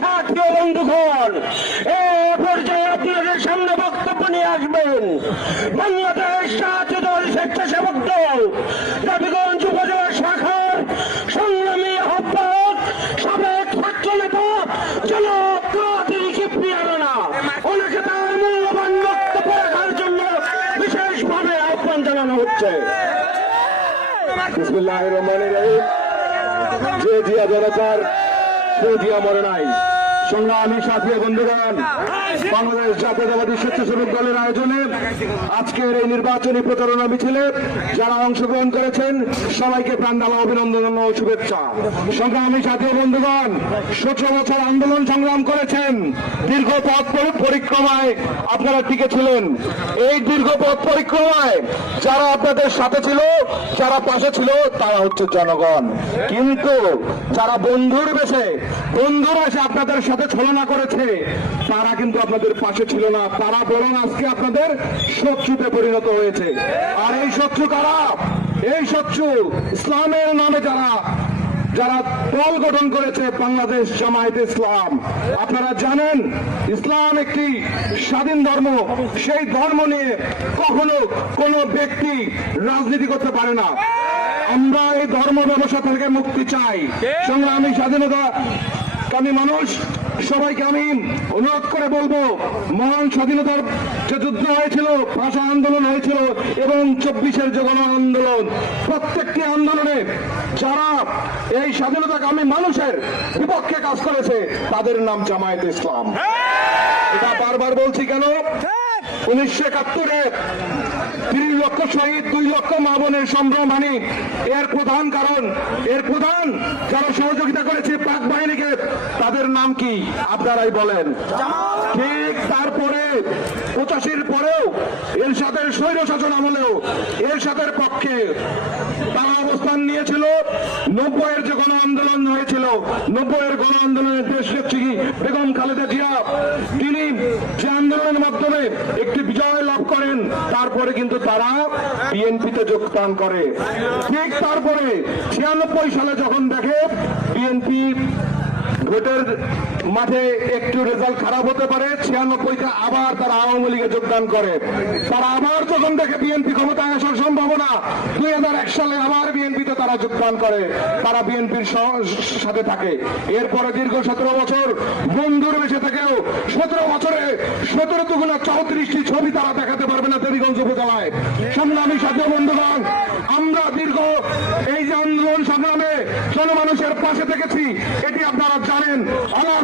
সাথী ও বন্ধুগণ, এ পর্যায়ে আপনাদের সামনে বক্তব্য নিয়ে আসবেন বাংলাদেশ ছাত্র দল স্বেচ্ছাসেবক দল রাবিগঞ্জ উপজেলা শাখার সংগ্রামী আহ্বায়ক সাবেক ছাত্র নেতা জনাব কাদের কিবরিয়া রানা। ওনাকে তার মূল্যবান বক্তব্য রাখার জন্য বিশেষভাবে আহ্বান জানানো হচ্ছে। বিসমিল্লাহির রহমানির রহিম। যে জিয়া জনতার সে জিয়া মরে নাই। সংগ্রামী সাথী বন্ধুগণ, বাংলাদেশ জাতীয়তাবাদী স্বেচ্ছাসেবক দলের আয়োজনে আজকের এই নির্বাচনী প্রচারণা মিছিলে যারা অংশগ্রহণ করেছেন সবাইকে প্রাণঢালা অভিনন্দন ও শুভেচ্ছা। সংগ্রামী সাথী বন্ধুগণ, 17 বছর আন্দোলন সংগ্রাম করেছেন, দীর্ঘ পথ পরিক্রমায় আপনারা টিকে ছিলেন। এই দীর্ঘ পথ পরিক্রমায় যারা আপনাদের সাথে ছিল, যারা পাশে ছিল, তারা হচ্ছে জনগণ। কিন্তু যারা বন্ধুর বেশে আপনাদের সাথে ছলনা করেছে, তারা কিন্তু আপনাদের পাশে ছিল না, তারা বরং আজকে আপনাদের শত্রুতে পরিণত হয়েছে। আর এই শত্রু কারা? এই শত্রু ইসলামের নামে যারা দল গঠন করেছে, বাংলাদেশ জামায়াতে ইসলাম। আপনারা জানেন ইসলাম একটি স্বাধীন ধর্ম, সেই ধর্ম নিয়ে কখনো কোনো ব্যক্তি রাজনীতি করতে পারে না। আমরা এই ধর্ম ব্যবসা থেকে মুক্তি চাই। সংগ্রামী স্বাধীনতা কামী মানুষ সবাইকে আমি অনুরোধ করে বলবো, মহান স্বাধীনতার যে যুদ্ধ হয়েছিল, ভাষা আন্দোলন হয়েছিল এবং 24-এর যে গণ আন্দোলন, প্রত্যেকটি আন্দোলনে যারা এই স্বাধীনতাকামী মানুষের বিপক্ষে কাজ করেছে তাদের নাম জামায়াতে ইসলাম। এটা বারবার বলছি কেন? 1971-এ 30 লক্ষ শহীদ, 2 লক্ষ মা বোনের সম্ভ্রমহানি। এর প্রধান কারণ, এর প্রধান যারা সহযোগিতা করেছে পাক বাহিনীকে, তাদের নাম কি আপনারাই বলেন। ঠিক তারপরে 85-র পরেও এরশাদের স্বৈর শাসন আমলেও এরশাদের পক্ষে তারা অবস্থান নিয়েছিল। 90-এর যে গণ আন্দোলন হয়েছিল, 90-এর গণ আন্দোলনের দেশনেত্রী বেগম খালেদা জিয়া, তিনি যে আন্দোলনের মাধ্যমে একটি বিজয় লাভ করেন, তারপরে কিন্তু তারা বিএনপিতে যোগদান করে। ঠিক তারপরে 96 সালে যখন দেখে বিএনপি ভোটের মাঠে একটু রেজাল্ট খারাপ হতে পারে, 96-তে আবার তারা আওয়ামী লীগে যোগদান করে। তারা আবার যখন দেখে বিএনপি ক্ষমতায় আসার সম্ভাবনা, 2001 সালে আবার বিএনপিতে তারা যোগদান করে, তারা বিএনপির সাথে থাকে। এরপরে দীর্ঘ 17 বছর বন্ধুর বেঁচে থেকেও 17 বছরে 17 দুগুণা 34টি ছবি তারা দেখাতে পারবে না দেবীগঞ্জ উপজেলায়। সংগ্রামী সাথী বন্ধুগণ, আমরা দীর্ঘ এই যে আন্দোলন সংগ্রামে জনমানুষের পাশে থেকেছি, এটি আপনারা জানেন। আল্লাহ